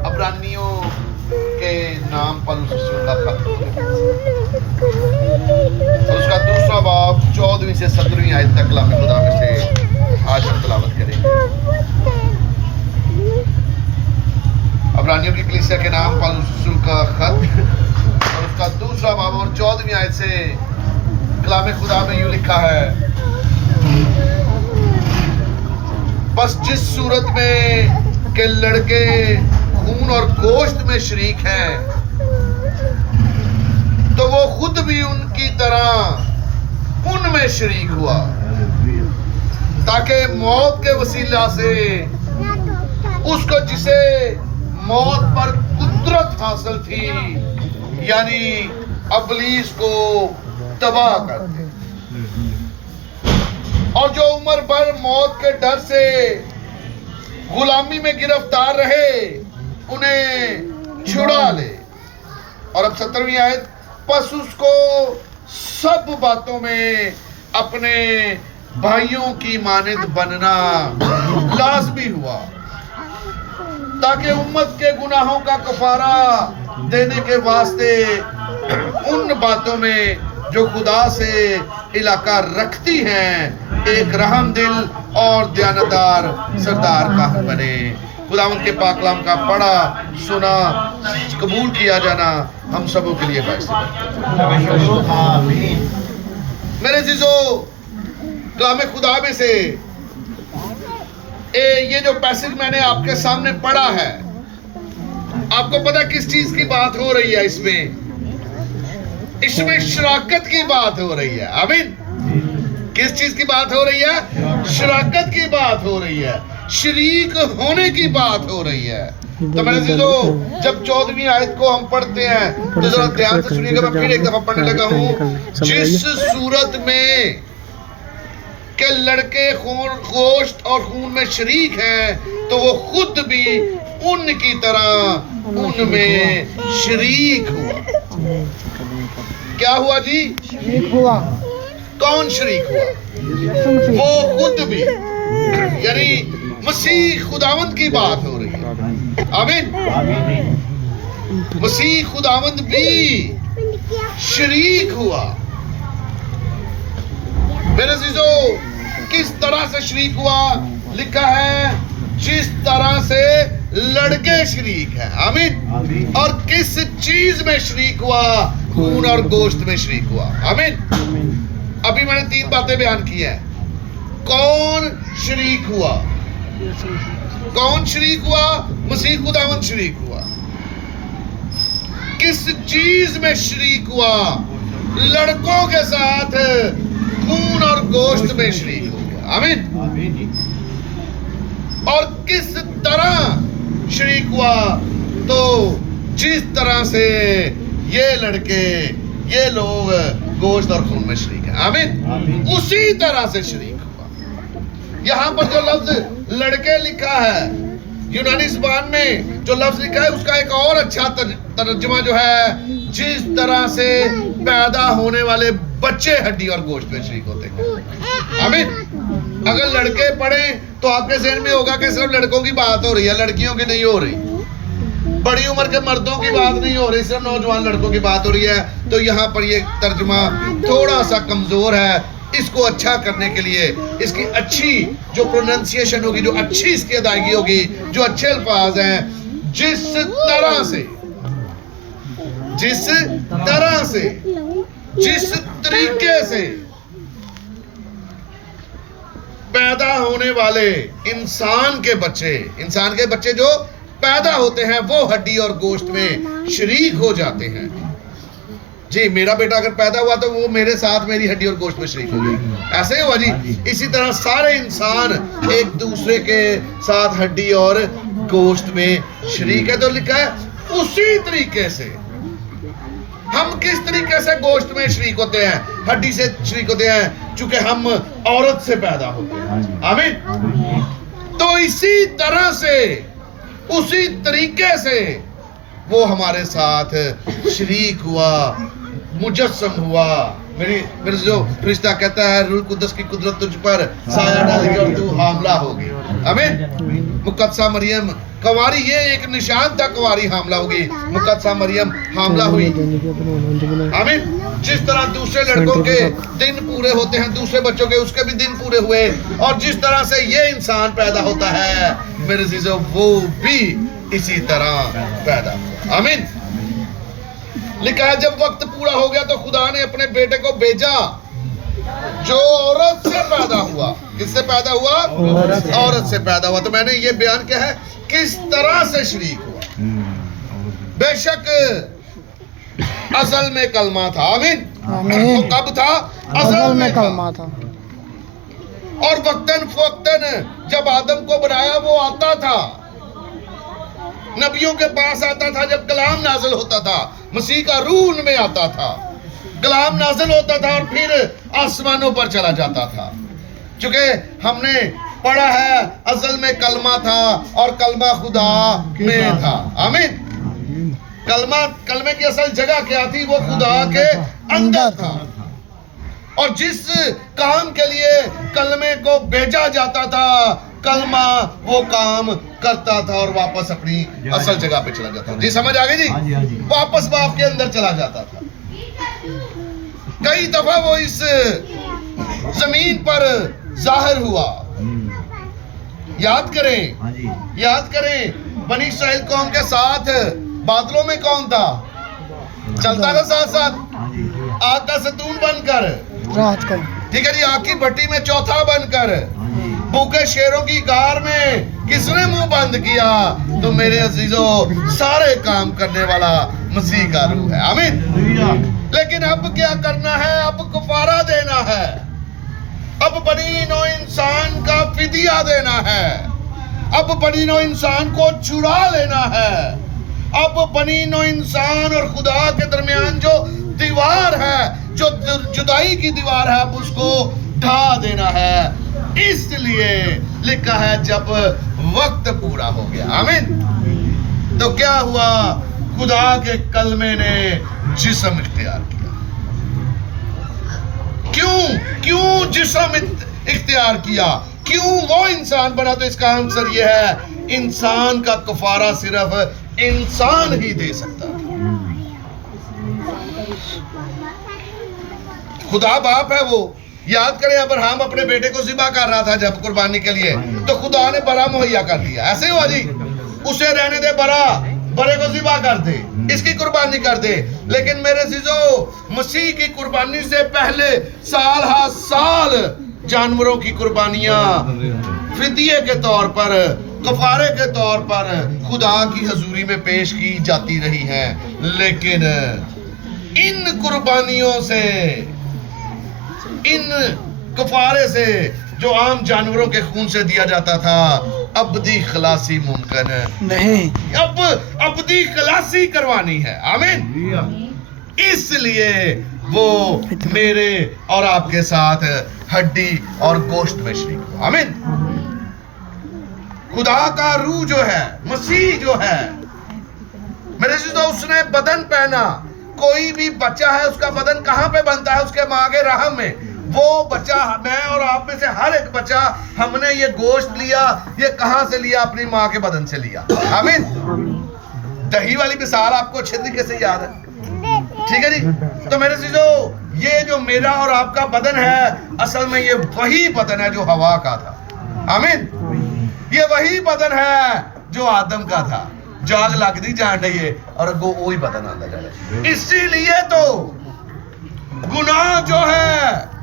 अब्रानियों के नाम पर उस रसूल का खत और उसका दूसरा बाब 14वीं से 17वीं आयत तक कलाम खुदा में से आज हम तिलावत करेंगे। अब्रानियों की कलीसिया के नाम पर उस रसूल का खत और उसका दूसरा बाब और 14वीं आयत से कलाम खुदा में यूं लिखा है, बस जिस सूरत में के लड़के खून और गोश्त में शरीक हैं, तो वो खुद भी उनकी तरह उनमें शरीक हुआ, ताकि मौत के वसीला से उसको जिसे मौत पर कुदरत हासिल थी, यानी इब्लीस को तबाह कर दे, और जो उम्र भर मौत के डर से गुलामी में गिरफ्तार रहे उन्हें छुड़ा ले। और अब 17वीं आयत, बस उसको सब बातों में अपने भाइयों की मानद बनना लाजमी हुआ, ताकि उम्मत के गुनाहों का कफारा देने के वास्ते उन बातों में जो खुदा से इलाका रखती हैं एक रहम दिल और दयानतदार सरदार का बने। खुदावंद के पाक कलाम का पढ़ा सुना कबूल किया जाना हम सबों के लिए बाइस मेरे जीजो, कलाम खुदा में से ये जो पैसेज मैंने आपके सामने पढ़ा है, आपको पता किस चीज की बात हो रही है? इसमें शराकत की बात हो रही है। आमीन। किस चीज की बात हो रही है? शराकत की बात हो रही है, शरीक होने की बात हो रही है। तो मेरे जीजो, जब 14वीं आयत को हम पढ़ते हैं तो जरा ध्यान से सुनिएगा। मैं फिर एक दफा पढ़ने लगा हूं, जिस सूरत में के लड़के खून गोश्त और खून में शरीक हैं, तो वो खुद भी उनकी तरह उनमें शरीक हुआ। क्या हुआ जी? शरीक हुआ। कौन शरीक हुआ? वो खुद भी, यानी मसीह खुदावंद की बात हो रही है। आमीन। मसीह खुदावंद भी शरीक हुआ। मेरे जीजो, किस तरह से शरीक हुआ? लिखा है जिस तरह से लड़के शरीक हैं। आमीन। और किस चीज में शरीक हुआ? खून और गोश्त में शरीक हुआ। आमीन। अभी मैंने 3 बातें बयान की हैं। कौन शरीक हुआ? कौन शरीक हुआ? मसीह खुदावंद शरीक हुआ। किस चीज में शरीक हुआ? लड़कों के साथ खून और गोश्त में शरीक हो गया। आमीन। और किस तरह शरीक हुआ? तो जिस तरह से ये लड़के, ये लोग गोश्त और खून में शरीक है। आमीन। उसी तरह से शरीक हुआ। यहां पर जो लफ्ज लड़के लिखा है, यूनानी ज़बान में जो लफ्ज लिखा है, उसका एक और अच्छा तर्जुमा जो है, जिस तरह से पैदा होने वाले बच्चे हड्डी और गोश्त में शरीक होते हैं। आमीन। अगर लड़के पढ़े तो आपके ज़हन में होगा कि सिर्फ लड़कों की बात हो रही है, लड़कियों की नहीं हो रही। बड़ी उम्र के मर्दों की बात नहीं हो रही, सिर्फ नौजवान लड़कों की बात हो रही है। तो यहाँ पर ये तर्जुमा थोड़ा सा कमजोर है। इसको अच्छा करने के लिए इसकी अच्छी जो प्रोनाउंसिएशन होगी, जो अच्छी इसकी अदायगी होगी, जो अच्छे अल्फाज हैं, जिस तरह से, जिस तरीके से पैदा होने वाले इंसान के बच्चे जो पैदा होते हैं, वो हड्डी और गोश्त में शरीक हो जाते हैं। जी, मेरा बेटा अगर पैदा हुआ तो वो मेरे साथ मेरी हड्डी और गोश्त में शरीक हो गया। ऐसे ही हुआ जी। इसी तरह सारे इंसान एक दूसरे के साथ हड्डी और गोश्त में शरीक है। तो लिखा है उसी तरीके से हम किस तरीके से गोश्त में शरीक होते हैं, हड्डी से शरीक होते हैं, चूंकि हम औरत से पैदा होते हैं। आमीन। तो इसी तरह से, उसी तरीके से वो हमारे साथ शरीक हुआ, मुजस्सम हुआ। मेरे जो रिश्ता कहता है, रूह कुद्दस की कुदरत तुझ पर साया डालेगी और तू हामला होगी। आमीन। मुकद्दसा मरियम कुंवारी, ये एक निशान था, कुंवारी हामला होगी। मुकद्दसा मरियम हामला हुई। आमीन। जिस तरह दूसरे लड़कों के दिन पूरे होते हैं, दूसरे बच्चों के उसके भी दिन पूरे हुए, और जिस तरह से ये इंसान पैदा होता है मेरे अजीजों, वो भी इसी तरह पैदा हुआ। आमीन। लिखा है जब वक्त पूरा हो गया तो खुदा ने अपने बेटे को भेजा जो औरत से पैदा हुआ। किससे पैदा हुआ? औरत से पैदा हुआ। तो मैंने ये बयान किया है किस तरह से शरीक हुआ। बेशक असल में कलमा था। आमीन। तो कब था? असल में कलमा था। और वक्तन फवक्तन जब आदम को बनाया वो आता था, नबियों के पास आता था, जब कलाम नाजिल होता था, मसीह का रूह उनमें आता था, कलाम नाजिल होता था और फिर आसमानों पर चला जाता था। चूंकि हमने पढ़ा है असल में कलमा था और कलमा खुदा में था। आमीन। कलमे की असल जगह क्या थी? वो खुदा के अंदर था। और जिस काम के लिए कलमे को भेजा जाता था, कलमा वो काम करता था और वापस अपनी असल जगह पे चला जाता था। जी समझ आ गई जी? वापस बाप के अंदर चला जाता था। कई दफा वो इस जमीन पर जाहिर हुआ। याद करें बनी इस्राएल कौम के साथ बादलों में कौन था? चलता था साथ साथ, आग का सतून बनकर, रात को, ठीक है जी, आग की भट्टी में चौथा बनकर, भूखे शेरों की गार में किसने मुंह बंद किया? तो मेरे अजीजों, सारे काम करने वाला मसीह का रूह है। आमीन। लेकिन अब क्या करना है? अब कफारा देना है। अब बनी नौ इंसान का फिदिया देना है। अब बनी नौ इंसान को छुड़ा लेना है। अब बनी नौ इंसान और खुदा के दरमियान जो दीवार है, जो जुदाई की दीवार है, अब उसको ढा देना है। इसलिए लिखा है जब वक्त पूरा हो गया। आमीन। तो क्या हुआ? खुदा के कलमे ने जिस्म इख्तियार किया। क्यों जिस्म इख्तियार किया? क्यों वो इंसान बना? तो इसका आंसर ये है, इंसान का कफारा सिर्फ इंसान ही दे सकता है। खुदा बाप है वो। याद करें अब्राहम अपने बेटे को ज़िबा कर रहा था जब कुर्बानी के लिए, तो खुदा ने बरा मुहैया कर दिया। ऐसे हुआ जी, उसे रहने दे, बरे को ज़िबा कर दे, इसकी कुर्बानी कर दे। लेकिन मेरे अज़ीज़ों, मसीह की कुर्बानी से पहले साल हा साल जानवरों की कुर्बानियां फिदिये के तौर पर, कफारे के तौर पर खुदा की हजूरी में पेश की जाती रही हैं। लेकिन इन कुर्बानियों से, इन कफारे से जो आम जानवरों के खून से दिया जाता था, अब्दी खलासी मुमकिन नहीं। अब अब्दी खलासी करवानी है। आमीन। इसलिए वो मेरे और आपके साथ हड्डी और गोश्त में शरीक हुआ। आमीन। खुदा का रूह जो है, मसीह जो है, मेरे तो उसने बदन पहना। कोई भी बच्चा है, उसका बदन कहां पे बनता है? उसके माँ के रहम में। वो बच्चा, मैं और आप में से हर एक बच्चा, हमने ये गोश्त लिया, ये कहां से लिया? अपनी माँ के बदन से लिया। आमीन। दही वाली मिसाल आपको अच्छे तरीके से याद है, ठीक है जी? तो मेरे चीजों, ये जो मेरा और आपका बदन है, असल में ये वही बदन है जो हवा का था। आमीन। ये वही बदन है जो आदम का था। जाग लग दी जान रही है और अगो वही बदन आता जा रहा है। इसीलिए तो गुनाह जो है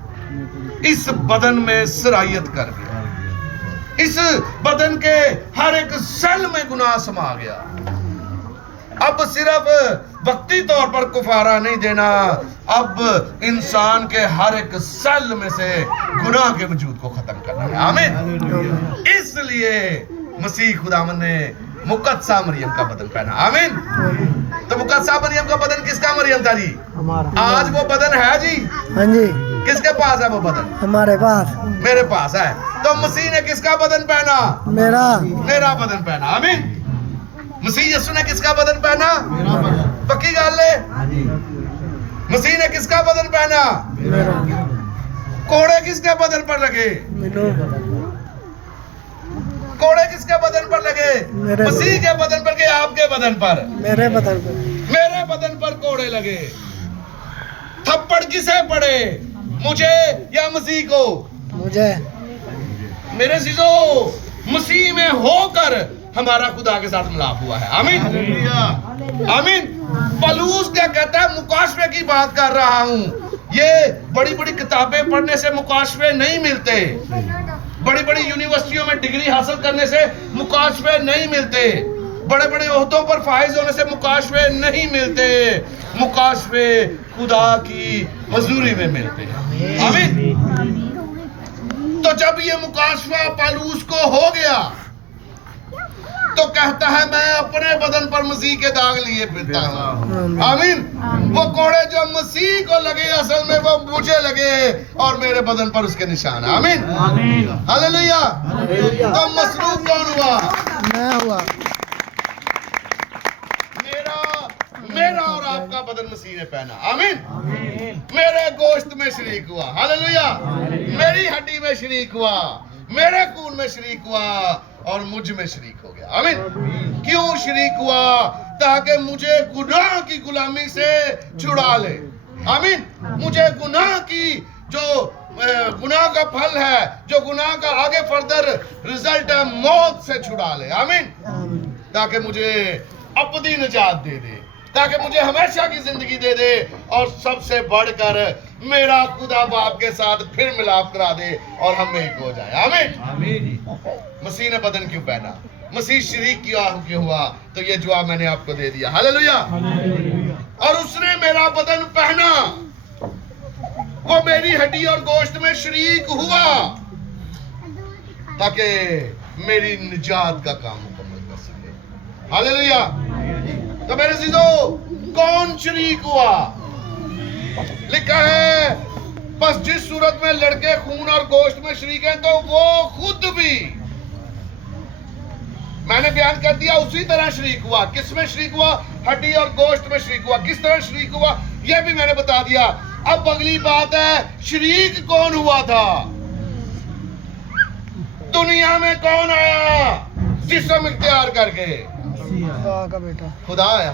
इस बदन में सरायत कर गया। इस बदन के हर एक सेल में गुनाह समा गया। अब सिर्फ वक्ती तौर पर कुफारा नहीं देना, अब इंसान के हर एक सेल में से गुनाह के वजूद को खत्म करना है। आमीन। इसलिए मसीह खुदावन ने मुकद्दसा मरियम का बदन पहना। आमीन। तो मुकद्दसा मरियम का बदन किसका मरियम था जी? आज वो बदन है जी? हाँ जी। किसके पास है वो बदन? हमारे पास, मेरे पास है। तो मसीह ने किसका बदन पहना? मेरा बदन पहना। आमीन। मसीह यीशु ने किसका बदन पहना? पक्की गल है। मसीह ने किसका बदन पहना? कोड़े किसके बदन पर लगे? कोड़े किसके बदन पर लगे? मेरे मसीह के बदन पर के आपके बदन पर? मेरे बदन पे। मेरे बदन पर कोड़े लगे। थप्पड़ किसे पड़े, मुझे या मसीह को? मुझे। मेरे चीजों, मसीह में होकर हमारा खुदा के साथ मिलाप हुआ है। आमीन आमीन। पलूस क्या कहता है? मुकाशफे की बात कर रहा हूं। ये बड़ी बड़ी किताबें पढ़ने से मुकाशफे नहीं मिलते, बड़ी बड़ी यूनिवर्सिटियों में डिग्री हासिल करने से मुकाशफे नहीं मिलते, बड़े बड़े ओहदों पर फाइज होने से मुकाशफे नहीं मिलते। मुकाशफे खुदा की हजूरी में मिलते हैं। आमीन। तो जब ये मुकाशफा पलूस को हो गया तो कहता है मैं अपने बदन पर मसीह के दाग लिए फिरता हूं। आमीन। वो कोड़े जो मसीह को लगे असल में वो मुझे लगे और मेरे बदन पर उसके निशान। आमीन हालेलुया। तो मसलूब कौन हुआ? मैं हुआ। मेरा और आपका बदन मसीह ने पहना। आमीन। मेरे गोश्त में शरीक हुआ। हालेलुया। मेरी हड्डी में शरीक हुआ, मेरे खून में शरीक हुआ और मुझ में शरीक हो गया। आमीन। क्यों शरीक हुआ? ताकि मुझे गुनाह की गुलामी से छुड़ा ले। आमीन। मुझे गुनाह की जो गुनाह का फल है, जो गुनाह का आगे फर्दर रिजल्ट है, मौत से छुड़ा ले। आमीन। ताकि मुझे अबदी निजात दे दे, ताकि मुझे हमेशा की जिंदगी दे दे और सबसे बढ़कर मेरा खुदा बाप के साथ फिर मिलाप करा दे और हम एक हो जाए। आमीन। मसीह ने बदन क्यों पहना? मसीह शरीक क्यों हुआ? तो ये जवाब मैंने आपको दे दिया। हालेलुया। और उसने मेरा बदन पहना, वो मेरी हड्डी और गोश्त में शरीक हुआ ताकि मेरी निजात का काम मुकम्मल कर सके। हालेलुया। तो मेरे अजीजों, कौन शरीक हुआ? लिखा है बस जिस सूरत में लड़के खून और गोश्त में शरीक हैं तो वो खुद भी, मैंने बयान कर दिया, उसी तरह शरीक हुआ। किस में शरीक हुआ? हड्डी और गोश्त में शरीक हुआ। किस तरह शरीक हुआ यह भी मैंने बता दिया। अब अगली बात है, शरीक कौन हुआ था? दुनिया में कौन आया जिस्म इख्तियार करके? खुदा का बेटा खुदा आया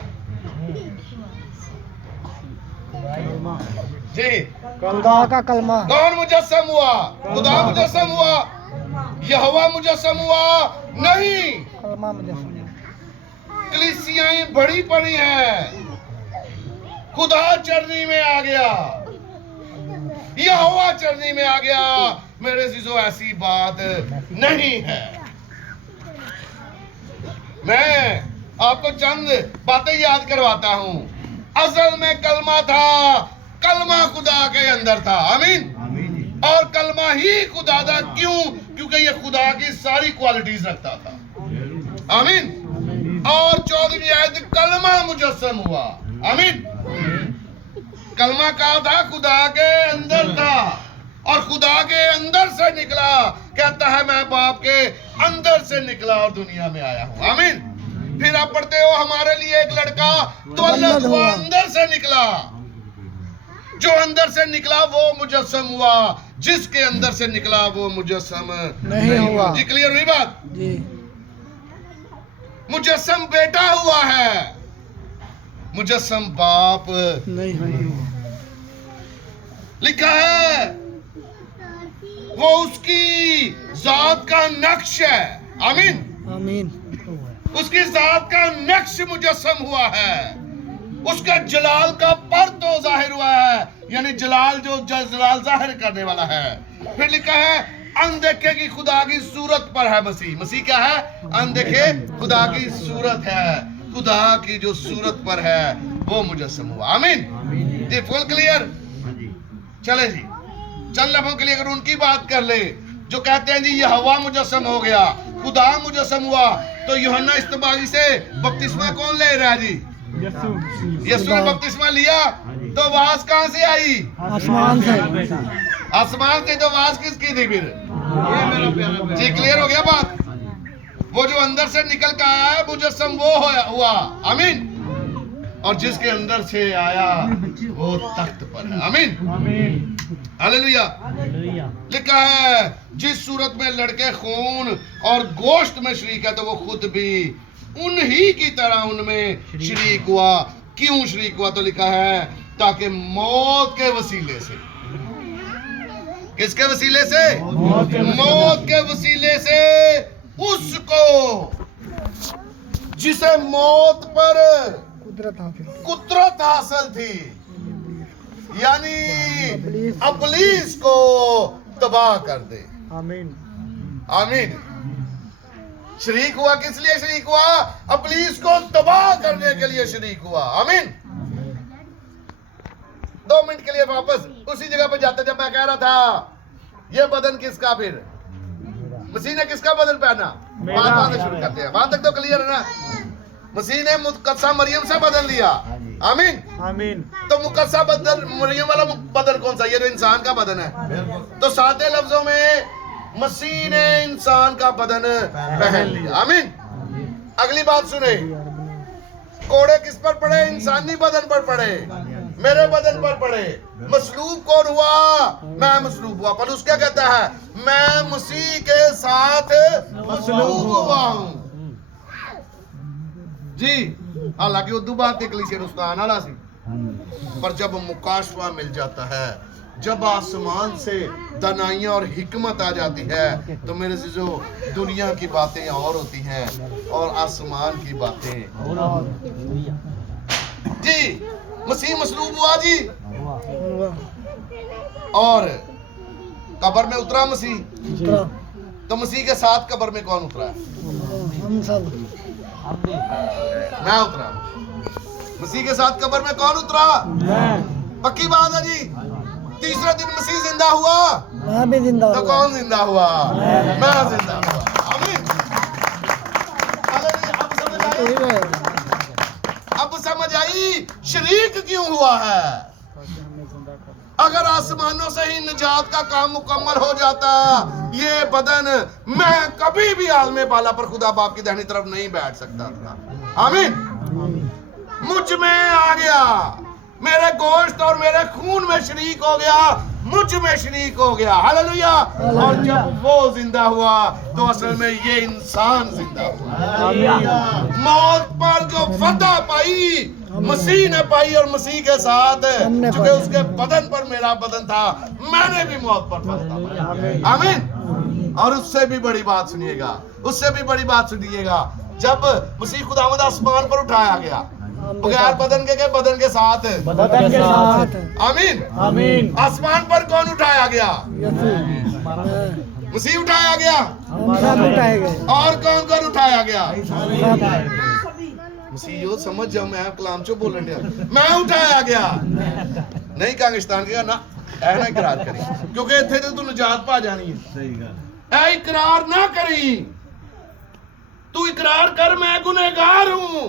जी। खुदा का कलमा। कौन मुजस्सम हुआ? खुदा मुजस्सम हुआ? यहोवा मुजस्सम हुआ? नहीं। कलमा मुझे। कलीसियाएं बड़ी पड़ी हैं, खुदा चरनी में आ गया, यहोवा चरनी में आ गया। मेरे अजीजों, ऐसी बात नहीं है। मैं आपको चंद बातें याद करवाता हूं। असल में कलमा था, कलमा खुदा के अंदर था। आमीन। और कलमा ही खुदा था। क्यों? क्योंकि ये खुदा की सारी क्वालिटीज रखता था। आमीन। और 14वीं आयत, कलमा मुजस्सम हुआ। आमीन। कलमा कहा था? खुदा के अंदर था और खुदा के अंदर से निकला। कहता है मैं बाप के अंदर से निकला और दुनिया में आया हूं। आमीन। फिर आप पढ़ते हो, हमारे लिए एक लड़का तवल्लद हुआ, अंदर से निकला। जो अंदर से निकला वो मुजस्सम हुआ, जिसके अंदर से निकला वो मुजस्सम नहीं हुआ। जी क्लियर हुई बात? जी। मुजस्सम बेटा हुआ है, मुजस्सम बाप नहीं हुआ। लिखा है वो उसकी जात का नक्श है। आमीन। आमीन। उसकी जात का नक्श मुजस्सम हुआ है, उसका जलाल का पर तो जाहिर हुआ है, यानी जलाल जो जलाल जाहिर करने वाला है। फिर लिखा है अनदेखे की खुदा की सूरत पर है मसीह। मसीह क्या है? अनदेखे खुदा की सूरत है, खुदा की जो सूरत पर है वो मुजस्सम हुआ। आमीन। जी फुल क्लियर? चले जी, चंद लम्हों के लिए अगर उनकी बात कर ले जो कहते हैं जी यहोवा मुजस्सम हो गया, खुदा मुजस्सम हुआ, तो यूहन्ना इस्तबागी से बपतिस्मा कौन ले रहा है जी? यीशु ने बपतिस्मा लिया तो आवाज कहां से आई? आसमान से। आसमान से। तो आवाज किसकी थी फिर? जी क्लियर हो गया बात? वो जो अंदर से निकल के आया है मुजस्सम वो हुआ। आमीन। और जिसके अंदर से आया वो तख्त पर है। आमीन। हालेलुया। लिखा है जिस सूरत में लड़के खून और गोश्त में शरीक है तो वो खुद भी उन्हीं की तरह उनमें शरीक हुआ। क्यों शरीक हुआ? तो लिखा है ताकि मौत के वसीले से, किसके वसीले से? मौत के वसीले से उसको जिसे मौत पर कुदरत हासिल थी, यानी अबलीस को तबाह कर दे। आमीन। आमीन। शरीक हुआ, किस लिए शरीक हुआ? अबलीस को तबाह करने के लिए शरीक हुआ। आमीन। 2 मिनट के लिए वापस उसी जगह पर जाते जब मैं कह रहा था ये बदन किसका, फिर मसीह ने किसका बदन पहना? बात शुरू करते हैं, वहां तक तो क्लियर है ना। मसीह ने मुकद्दसा मरियम से बदन लिया। आमीन। आमीन। तो मुकद्दसा बदन मरियम वाला बदन कौन सा? ये जो इंसान का बदन है। तो सादे लफ्जों में मसीह ने इंसान का बदन पहन लिया। आमीन। अगली बात सुने, कोड़े किस पर पड़े? इंसानी बदन पर पड़े, मेरे बदन पर पड़े। मसलूब कौन हुआ? मैं मसलूब हुआ। पर उसका कहता है मैं मसीह के साथ मसलूब हुआ हूं जी। हालांकि उर्दू बात निकली से रुस्तान आला सी, पर जब मुकाशवा मिल जाता है, जब आसमान से दनाइयाँ और हिकमत आ जाती है, तो मेरे जो दुनिया की बातें और होती हैं और आसमान की बातें जी। मसीह मसलूब हुआ जी, और कब्र में उतरा मसीह। तो मसीह के साथ कब्र में कौन उतरा? हम सब। मैं उतरा। मसीह के साथ कब्र में कौन उतरा? पक्की बात है जी। तीसरे दिन मसीह जिंदा हुआ, मैं भी जिंदा तो हुआ। कौन जिंदा हुआ? मैं जिंदा हुआ। आमीन। अब समझ आई? अब समझ आई शरीक क्यों हुआ है। अगर आसमानों से ही निजात का काम मुकम्मल हो जाता, ये बदन मैं कभी भी आलमे बाला पर खुदा बाप की दाहिनी तरफ नहीं बैठ सकता था। आमीन। मुझ में आ गया, मेरे गोश्त और मेरे खून में शरीक हो गया, मुझ में शरीक हो गया। हालेलुया। और जब वो जिंदा हुआ तो असल में ये इंसान जिंदा हुआ। मौत पर जो फतह पाई मसीह ने पाई, और मसीह के साथ चूंकि उसके बदन पर मेरा बदन था, मैंने भी मौत पर फतह पाई। आमीन। और उससे भी बड़ी बात सुनिएगा, उससे भी बड़ी बात सुनिएगा, जब मसीह खुदावंद आसमान पर उठाया गया बगैर बदन के बदन के साथ। आमीन। आमीन। आसमान पर कौन उठाया गया? मसीह उठाया गया। हम सब उठाए गए। और कौन कौन उठाया गया? मसीह यो समझ जाओ, मैं कलाम चो बोलन दिया, मैं उठाया गया नहीं। कांगिस्तान के ना ऐ ना इकरार करी, क्योंकि इत्थे ते तू निजात पा जानी है। सही गल ऐ इकरार ना करी, तू इकरार कर मैं गुनहगार हूं।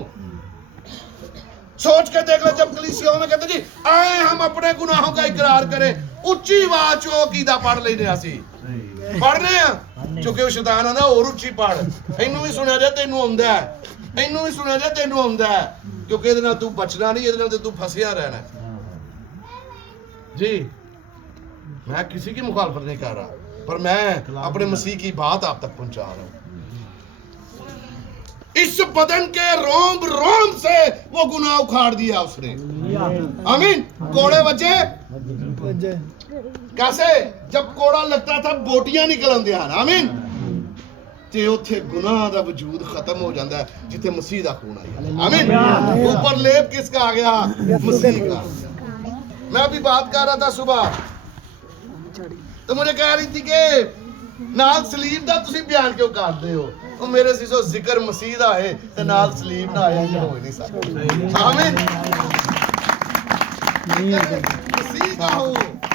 सोच के देख ले, जब कलीसियाओं में कहते जी आए हम अपने गुनाहों का इकरार करें, उच्ची आवाज चो कीदा पढ़ लेने आसी पढ़ने आ, क्योंकि शैतान आंदा और उच्ची पढ़, इनू भी सुनिया जाए तेनू आउंदा है, इनू भी सुनिया जाए तेनू आउंदा है, क्योंकि इहदे नाल तू बचना नहीं, इहदे नाल ते तू फसिया रहना जी। मैं किसी की मुखालफत नहीं कर रहा, पर मैं अपने मसीह की बात आप तक पहुंचा रहा हूं। इस बदन के रोम रोम से वो गुनाह उखाड़ दिया उसने। आमीन। कोड़े बचे कैसे? जब कोड़ा लगता था बोटियां निकल आंदियां। आमीन। ते उथे गुनाह दा वजूद खत्म हो जाता है जिथे मसीह दा खून आया। आमीन। ऊपर लेप किसका आ गया? मसीह का। मैं अभी बात कर रहा था सुबह, तो मुझे कह रही थी कि नाल सलीब दा तुसी बयान क्यों करते हो? ਉਹ ਮੇਰੇ ਸੀ ਸੋ ਜ਼ਿਕਰ ਮਸੀਹ ਦਾ ਹੈ ਤੇ ਨਾਲ ਸਲੀਬ ਨਾ ਆਇਆ ਜੇ ਹੋ ਨਹੀਂ ਸਕਦਾ। ਆਮੀਨ। मसीह ना हो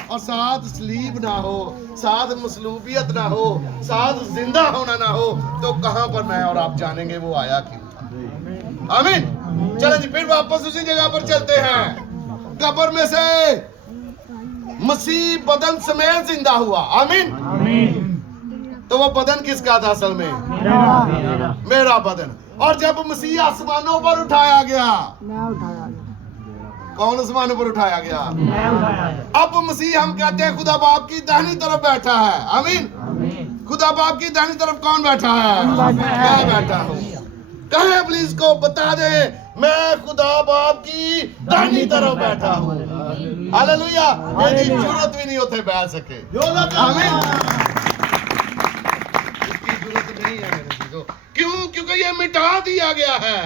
और साथ सलीब ना हो, साथ मसलूबियत ना हो, साथ जिंदा होना ना हो, तो कहां पर मैं और आप जानेंगे वो आया क्यों था। आमीन। चलो जी, फिर वापस उसी जगह पर चलते हैं। कब्र में से मसीह बदन समेत जिंदा हुआ। आमीन। तो वो बदन किसका था असल में? मेरा बदन। और जब मसीह आसमानों पर उठाया गया, कौन आसमानों पर उठाया गया? अब मसीह हम कहते हैं खुदा बाप की दाहिनी तरफ बैठा है। आमीन। खुदा बाप की दाहिनी तरफ कौन बैठा है? मैं बैठा हूँ। कहे प्लीज को बता दे, मैं खुदा बाप की दाहिनी तरफ बैठा हूँ। हालेलुया। मेरी जरूरत भी नहीं होते बैठ सके। आमीन। इसकी जरूरत नहीं है मेरे चीजों। क्यों? क्योंकि ये मिटा दिया गया है,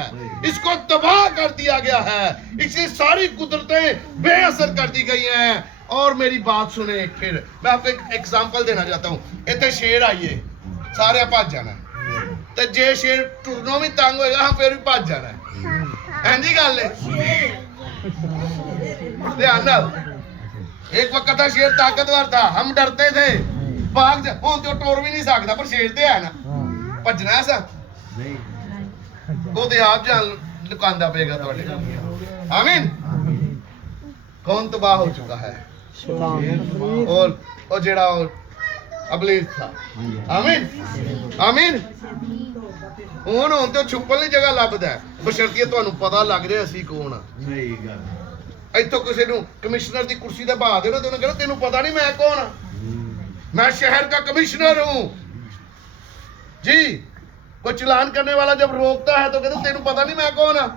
इसको तबाह कर दिया गया है, इसकी सारी कुदरतें बेअसर कर दी गई हैं। और मेरी बात सुने एक फिर, मैं आपको एक एग्जांपल देना चाहता हूँ। इतने शेर आइए, सारे भज जाना है, तो जे शेर टुरनों भी तंग होएगा, हम फिर भी भज जाना है। ऐसी गल है। ध्यान नाल। एक वक्त था शेर ताकतवर था, हम डरते थे, भाग जा, हुण तो टुर भी नहीं सकता, पर शेर ते है ना, भजना ऐसा ਉਹਦੇ ਆਪ ਜਾਨ ਲੁਕਾਂਦਾ ਪਏਗਾ ਤੁਹਾਡੇ। आमीन। कौन तबाह हो चुका है? और जेड़ा अबलीस था। आमीन। आमीन। ਹੁਣ ਤੇ ਛੁਪਣ ਦੀ ਜਗ੍ਹਾ ਲੱਭਦਾ ਹੈ, ਬਸ਼ਰਤੀਏ ਤੁਹਾਨੂੰ ਪਤਾ ਲੱਗ ਜਾਏ ਅਸੀਂ ਕੌਣ ਆ। ਸਹੀ ਗੱਲ। ਇੱਥੋਂ ਕਿਸੇ ਨੂੰ ਕਮਿਸ਼ਨਰ ਦੀ ਕੁਰਸੀ ਤੇ ਬਹਾ ਦੇਣਾ ਤੇ ਉਹਨੇ ਕਹਿਣਾ ਤੈਨੂੰ ਪਤਾ ਨਹੀਂ ਮੈਂ ਕੌਣ ਆ, मैं शहर का कमिश्नर हूँ जी। कोई चलान करने वाला जब रोकता है तो कहते तेनू पता नहीं मैं कौन हाँ।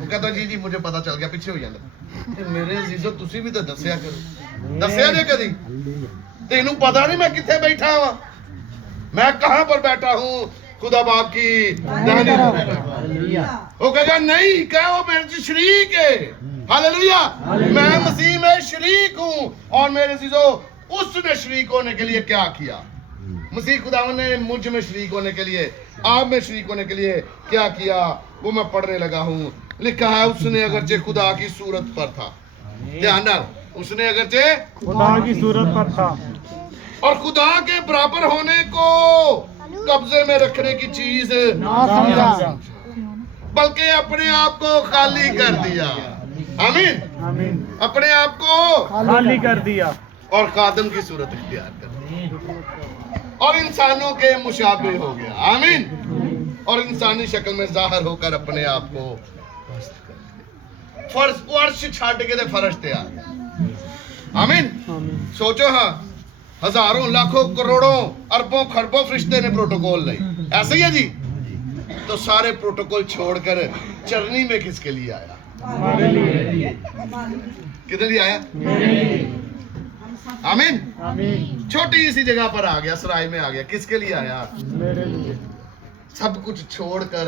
वो कहता जी जी मुझे पता चल गया, पीछे हो जाता। मेरे अजीजो तुसी भी तो दसिया करो, दसिया जे कदी तेनू पता नहीं मैं किथे बैठा हुआ, मैं कहां पर बैठा हूँ? खुदा बाप की दाहिनी तरफ। वो कहेगा नहीं, क्या वो मेरे से शरीक है। हालेलुया। मैं मसीह में शरीक हूँ। और मेरे अजीजो उसने शरीक होने के लिए क्या किया? मसीह खुदावन ने मुझ में शरीक होने के लिए, आप में शरीक होने के लिए क्या किया? वो मैं पढ़ने लगा हूँ। लिखा है उसने अगरचे खुदा की सूरत पर था। ध्यान डाल, उसने अगरचे खुदा की सूरत पर था और खुदा के बराबर होने को कब्जे में रखने की चीज ना समझा, बल्कि अपने आप को खाली कर दिया। आमीन। आमीन। अपने आप को खाली कर दिया और खादम की सूरत इख्तियार कर दी और इंसानों के मुशाबे हो गया। आमीन। और इंसानी शक्ल में जाहिर होकर अपने आप को फर्श छाड़ के ते फर्श ते आ गया। आमीन। सोचो हाँ, हजारों लाखों करोड़ों अरबों खरबों फरिश्ते ने प्रोटोकॉल ली, ऐसे ही है जी। तो सारे प्रोटोकॉल छोड़कर चरनी में किसके लिए आया? किधर लिए आया? आमीन। आमीन। छोटी सी जगह पर आ गया, सराय में आ गया, किसके लिए आया? मेरे लिए। सब कुछ छोड़कर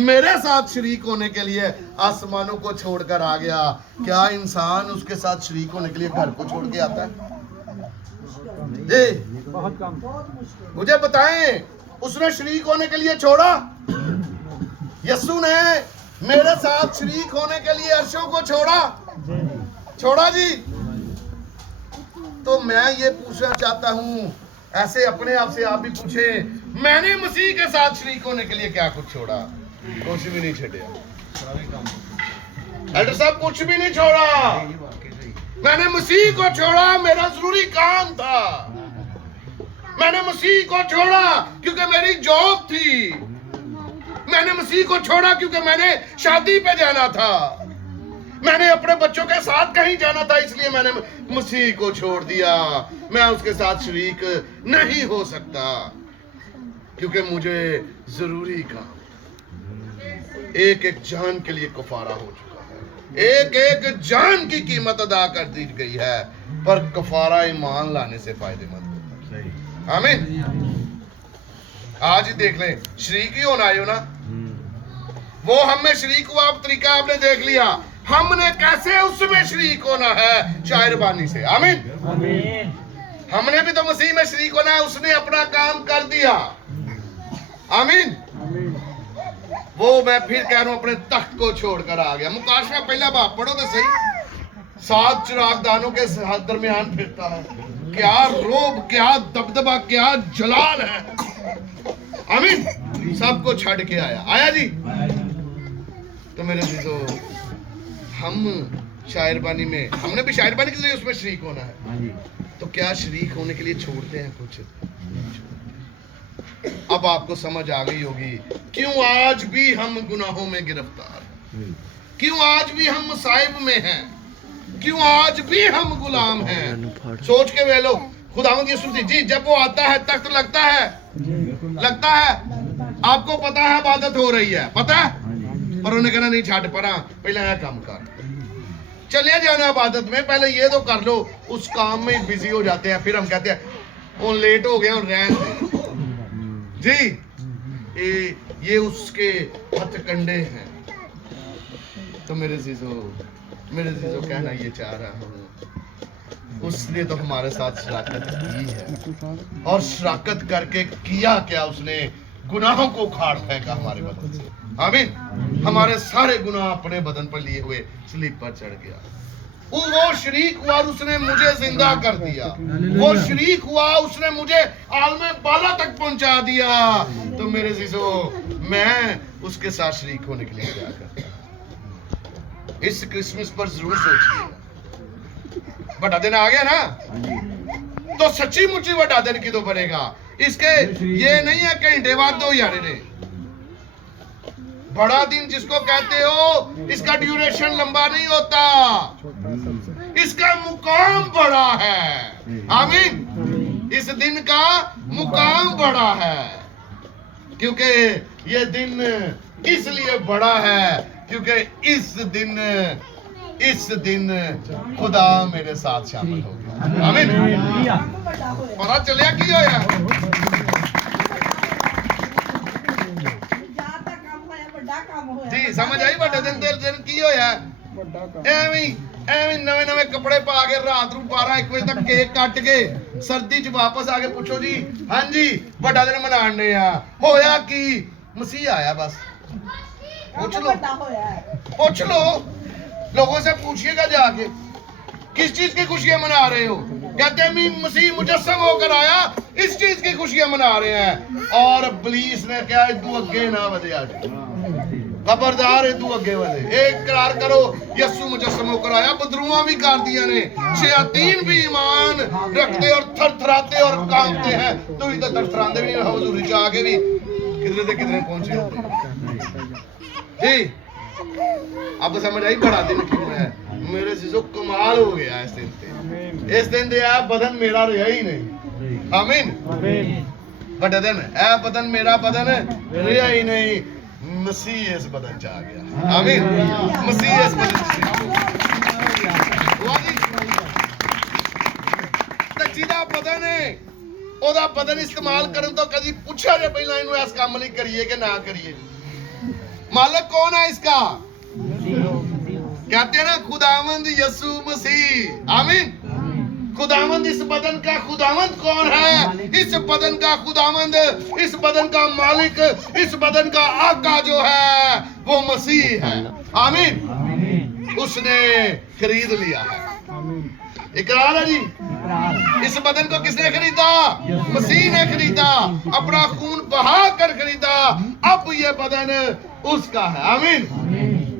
मेरे साथ शरीक होने के लिए आसमानों को छोड़कर आ गया। क्या इंसान उसके साथ शरीक होने के लिए घर को छोड़ के आता है? बहुत कम। मुझे बताएं, उसने शरीक होने के लिए छोड़ा? यीशु ने मेरे साथ शरीक होने के लिए अर्शों को छोड़ा? छोड़ा जी। तो मैं ये पूछना चाहता हूँ, ऐसे अपने आप से आप भी पूछे, मैंने मसीह के साथ शरीक होने के लिए क्या कुछ छोड़ा? कुछ भी नहीं छोड़ा। एल्डर साहब कुछ भी नहीं छोड़ा। मैंने मसीह को छोड़ा, मेरा जरूरी काम था। मैंने मसीह को छोड़ा क्योंकि मेरी जॉब थी। मैंने मसीह को छोड़ा क्योंकि मैंने शादी पे जाना था। मैंने अपने बच्चों के साथ कहीं जाना था, इसलिए मैंने मसीह को छोड़ दिया। मैं उसके साथ शरीक नहीं हो सकता क्योंकि मुझे जरूरी काम। एक एक जान के लिए कफारा हो चुका है, एक एक जान की कीमत अदा कर दी गई है, पर कफारा ईमान लाने से फायदेमंद होता है। आमीन। आज ही देख लें, शरीक ही होना आयो ना, वो हम में शरीक हुआ। अब तरीका आपने देख लिया, हमने कैसे उसमें शरीक होना है? शायरबानी से। आमीन। आमीन। हमने भी तो मसीह में शरीक होना है, उसने अपना काम कर दिया। आमीन। आमीन। वो मैं फिर कह रहा हूं, अपने तख्त को छोड़कर आ गया। मुकाशवा पहला बाप पढ़ो तो सही। 7 चिरागदानों के दरमियान फिरता है। क्या रोब, क्या दबदबा, क्या जलाल है। आमीन। सबको छड़ के आया जी। तो मेरे जीजो, हम शायरबानी में, हमने भी शायरबानी के लिए उसमें शरीक होना है, तो क्या शरीक होने के लिए छोड़ते हैं कुछ? अब आपको समझ आ गई होगी क्यों आज भी हम गुनाहों में गिरफ्तार हैं, क्यों आज भी हम मसाइब में हैं, क्यों आज भी हम गुलाम हैं। सोच के वे लो, खुदावंद यीशु मसीह जी जब वो आता है तख्त लगता है, लगता है। आपको पता है इबादत हो रही है, पता है, पर उन्हें कहना नहीं छाट पड़ा, पहले यह काम कर, चले जाना इबादत में, पहले ये तो कर लो। उस काम में बिजी हो जाते हैं, फिर हम कहते हैं वो लेट हो गया, रहन दे जी, ये उसके हथकंडे हैं। तो मेरे जीजो कहना ये चाह रहा हूँ, उसने तो हमारे साथ शराकत की है, और शराकत करके किया क्या, उसने गुनाहों को उखाड़ फेंका हमारे बदन से। आमीन। हमारे सारे गुनाह अपने बदन पर लिए हुए स्लीप पर चढ़ गया। वो शरीक हुआ, उसने मुझे जिंदा कर दिया। वो शरीक हुआ, उसने मुझे आलमे बाला तक पहुंचा दिया। तो मेरे जीजो, मैं उसके साथ शरीक होने के लिए क्या करता? इस क्रिसमस पर जरूर सोचिएगा। बड़ा दिन आ गया ना, तो सच्ची मुच्ची बड़ा दिन की तो बनेगा। इसके ये नहीं है घंटे बाद 2 यार ने बड़ा दिन जिसको कहते हो, इसका ड्यूरेशन लंबा नहीं होता, इसका मुकाम बड़ा है। आमीन। इस दिन का मुकाम बड़ा है, क्योंकि ये दिन इसलिए बड़ा है क्योंकि इस दिन खुदा मेरे साथ शामिल हो गया। आमीन। पता चलिया की होया जी, समझ आई? बड़े दिन की होया एवं नवे कपड़े पा के रात ਨੂੰ 12-1 ਵਜੇ तक केक ਕੱਟ के सर्दी च वापस आके पूछो जी, हाँ जी बड़ा दिन मनाने होया कि मसीह आया। बस पूछ लो, लोगों से पूछिएगा जाके, किस चीज की खुशियां मना रहे हो? कहते हैं मसीह मुजस्सम होकर आया, इस चीज की खुशियां मना रहे हैं। और पुलिस ने क्या तू अगे ना बढ़े, खबरदार है तू अगे बढ़े। एक करार करो, यीशु मुजस्सम होकर आया। बदरुआ भी कर दिया ने, शयातीन भी ईमान रखते और थरथराते और कांपते हैं। तू ही तो थरथराते भी नहीं, हजूरी च आके भी कितने पहुंचे होते जी। अब समझ आई बड़ा दिन क्यों है? मेरे जीजो कमाल हो गया इस दिन पे। इस दिन दे बदन मेरा रहा ही नहीं। आमीन। बड़े दिन है बदन मेरा बदन रहा ही नहीं, मसीह इस बदन च आ गया। आमीन। मसीह इस बदन जिदा बदन है ओदा बदन इस्तेमाल करन तो कभी पूछा जे पहला इनू इस काम नहीं करिए कि ना करिए। मालिक कौन है इसका? कहते हैं ना खुदावंद यीशु मसीह। आमीन। खुदावंद इस बदन का खुदावंद कौन है? इस बदन का खुदावंद, इस बदन का मालिक, इस बदन का आका जो है वो मसीह है। आमीन। उसने खरीद लिया है। इकरार है जी। इस बदन को किसने खरीदा? मसीह ने खरीदा, अपना खून बहा कर खरीदा। अब ये बदन उसका है। आमीन।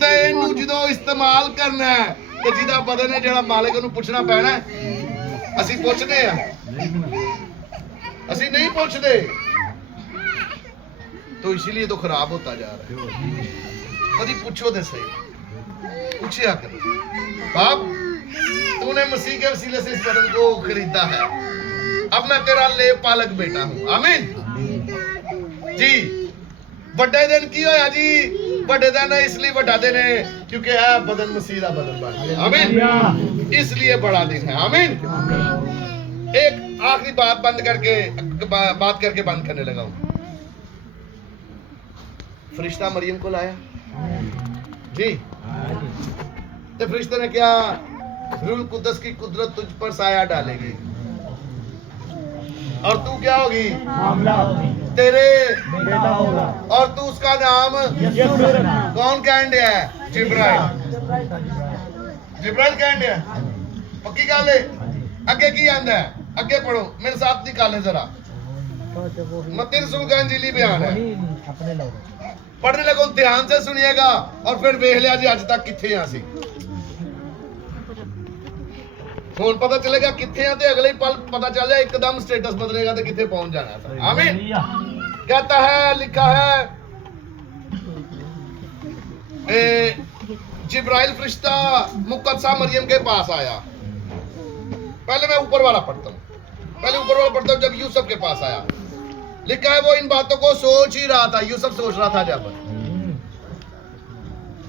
तेनू जो इस्तेमाल करना है तो जिदा बदन है जेड़ा मालिक नू पूछना पैना है। ਅਸੀਂ ਪੁੱਛਦੇ ਆ, ਅਸੀਂ नहीं पूछते, तो इसीलिए तो खराब होता जा रहा है। कभी पूछो तो सही, पूछिया करो बाप तूने मसीह के वसीले से इस बदन को खरीदा है, अब मैं तेरा ले पालक बेटा हूं। आमीन जी। बड़े दिन की होया जी? बड़े दिन इसलिए बड़ा दिन है क्योंकि है बदन मसीह का बदन बन गया। आमीन। इसलिए बड़ा दिन है। आमीन। एक आखिरी बात करके बंद करने लगा हूं। फरिश्ता मरियम को लाया जी, तो फरिश्ते ने क्या? रूह कुद्दस की कुदरत तुझ पर साया डालेगी और तू क्या होगी? तेरे बेटा होगा और तू उसका नाम कौन कहन दिया है? जिब्राइल। जिब्राइल कहन दिया। पक्की गल है। अगे की आंदा है? अगे पढ़ो मेरे साथ निकाले जरा। मत्ती रसूल का इंजीली बयान है, पढ़ने लगो, ध्यान से सुनिएगा और फिर देख लिया जी अज तक किथे आ सी। हुण पता चलेगा किथे आ, ते अगले पल पता चल जाए, एकदम स्टेटस बदलेगा तो किथे पहुंच जाना था। आमीन। कहता है, लिखा है जिब्राइल फरिश्ता मुकद्दसा मरियम के पास आया। पहले मैं ऊपर वाला पढ़ता हूं। पहले ऊपर वाला पढ़ता हूं। जब यूसुफ के पास आया, लिखा है वो इन बातों को सोच ही रहा था। यूसुफ सोच रहा था जब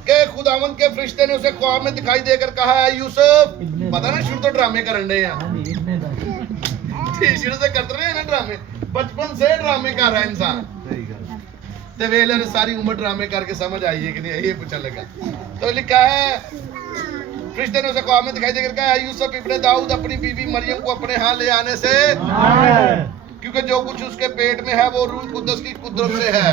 के खुदावंद के फरिश्ते ने उसे ख्वाब में दिखाई देकर कहा है यूसुफ, पता ना शुरू तो ड्रामे करन रहे हैं, शुरू से करते रहे हैं ना ड्रामे, बचपन से ड्रामे कर रहा है इंसान। तो वेले ने सारी उम्र ड्रामे करके समझ आई है कि नहीं, ये पूछने लगा। तो लिखा है फरिश्ते ने उसे ख्वाब में दिखाई देकर कहा, यूसुफ इब्ने दाऊद अपनी बीवी मरियम को अपने यहाँ ले आने से, क्योंकि जो कुछ उसके पेट में है वो रूह कुद्दस की कुदरत से है।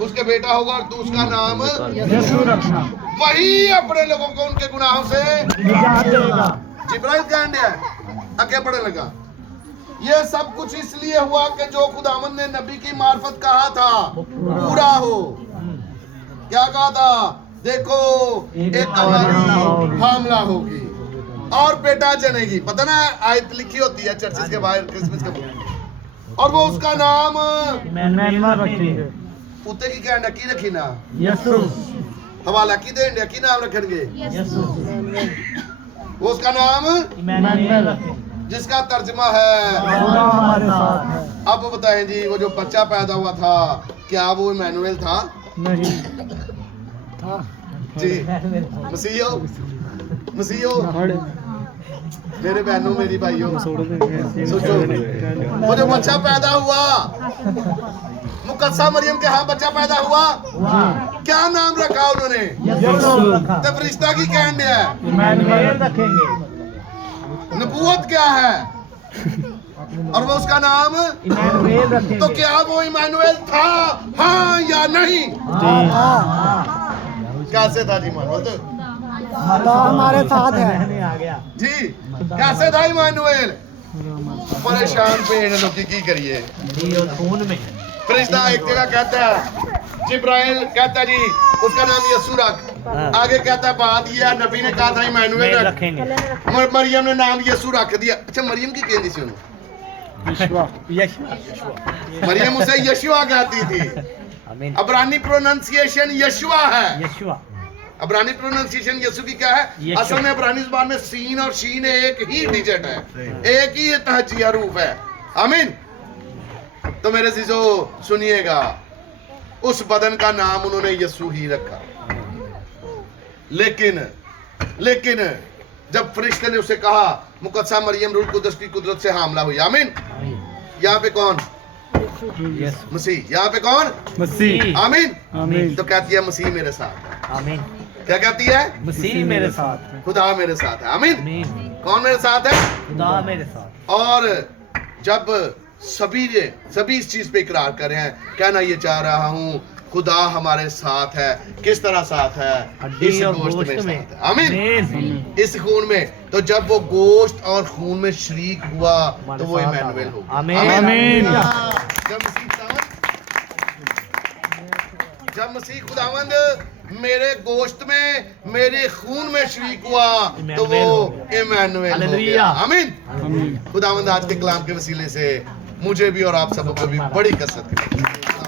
उसके बेटा होगा और तू उसका नाम यीशु रखना। वही अपने लोगों को उनके गुनाहों से निजात देगा। जिब्राइल कहने है, आगे पढ़ने लगा, ये सब कुछ इसलिए हुआ कि जो खुदावंद ने नबी की मार्फत कहा था पूरा हो। क्या कहा था? देखो एक कन्या हामला होगी और बेटा जनेगी। पता ना आयत लिखी होती है चर्चिस के बाहर क्रिसमस के, और वो उसका नाम इमैनुअल रखेंगे। उत्ते की कहना की रखी ना, यीशु। हवाला की देंगे की नाम रखेंगे, यीशु। वो उसका नाम इमैनुअल रखेंगे, जिसका तर्जमा है खुदा हमारे साथ है। अब बताएं जी, वो जो बच्चा पैदा हुआ था क्या वो इमैनुअल था? नहीं था। जी मसीहो, मसीहो मेरे बहनों मेरी भाइयों सोचो, वो जो बच्चा पैदा हुआ मुकद्दसा मरियम के यहाँ बच्चा पैदा हुआ, क्या नाम रखा उन्होंने? यीशु रखा। तो फरिश्ता की कहने है, इमैनुअल रखेंगे। नबूवत क्या है और वो उसका नाम, इमैनुअल रखेंगे। तो क्या वो इमैनुअल था, हाँ या नहीं? कैसे था जी मानो तो तो हमारे साथ है। आ गया जी, कैसे था इमैनुअल? परेशान पे इन लोग की करिए। खून में फरिश्ता एक जगह कहता है, जिब्राइल कहता है जी उसका नाम यीशु रख। आगे कहता है बात ये है, नबी ने कहा था इमैनुअल रख, रखेंगे। मरियम ने नाम यीशु रख दिया। अच्छा मरियम की कहनी सी उन्होंने, मरियम उसे यशुआ कहती थी। अब्रानी प्रोनाउंसिएशन यशुआ है। अब्रानी प्रोनाउंसिएशन यीशु की क्या है? असल में अब्रानी ज़बान में सीन और शीन एक ही डिजिट है, एक ही तहजिया रूफ है। आमीन। तो मेरे जीजो सुनिएगा, उस बदन का नाम उन्होंने यीशु ही रखा। लेकिन जब फरिश्ते ने उसे कहा मुकद्दसा मरियम रूह कुद्दस की कुदरत से हामला हुई। आमीन। यहाँ पे कौन? मसीह। यहाँ पे कौन? मसीह। आमीन। आमीन। तो कहती है मसीह मेरे साथ। आमीन। क्या कहती है? मसीह मेरे साथ है। खुदा मेरे साथ है। आमीन। आमीन। कौन मेरे साथ है? खुदा मेरे साथ। और जब सभी इस चीज पे इकरार कर रहे हैं, कहना ये चाह रहा हूँ खुदा हमारे साथ है। किस तरह साथ है? इस गोश्त में साथ है। आमीन। इस खून में। तो जब वो गोश्त और खून में शरीक हुआ तो वो इमैनुअल हो गया। आमीन। जब मसीह खुदावंद मेरे गोश्त में मेरे खून में शरीक हुआ तो वो इमैनुअल हो गया। आमीन। खुदावंद आज के कलाम के वसीले से मुझे भी और आप सबको भी बड़ी कसरत करें।